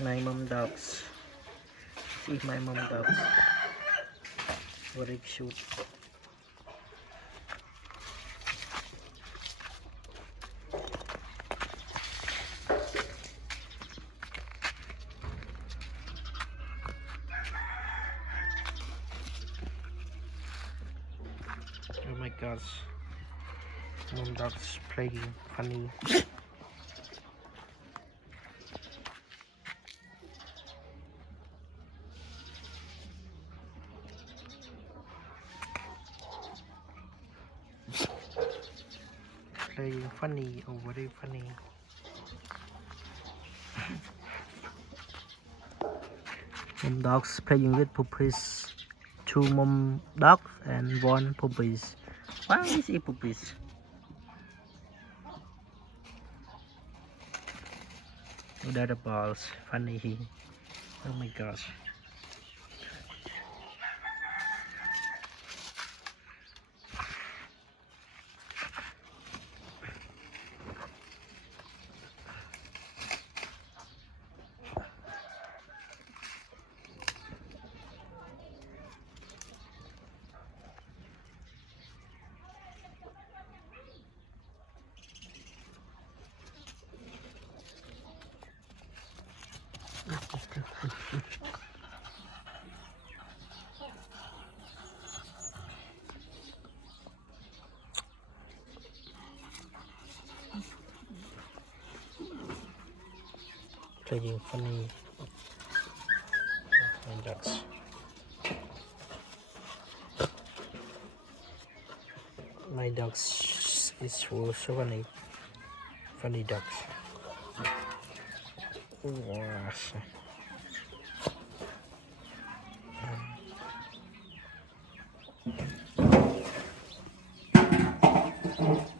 My mom dogs. See my mom dogs. Very cute. Oh my gosh. Mom dogs playing funny. Playing funny or very funny. Mom dogs playing with puppies. Two mom dogs and one puppies. Why is it puppies? Without the balls. Funny. Oh my gosh. Playing funny. My dogs. My dogs is so funny. Funny dogs. Gosh.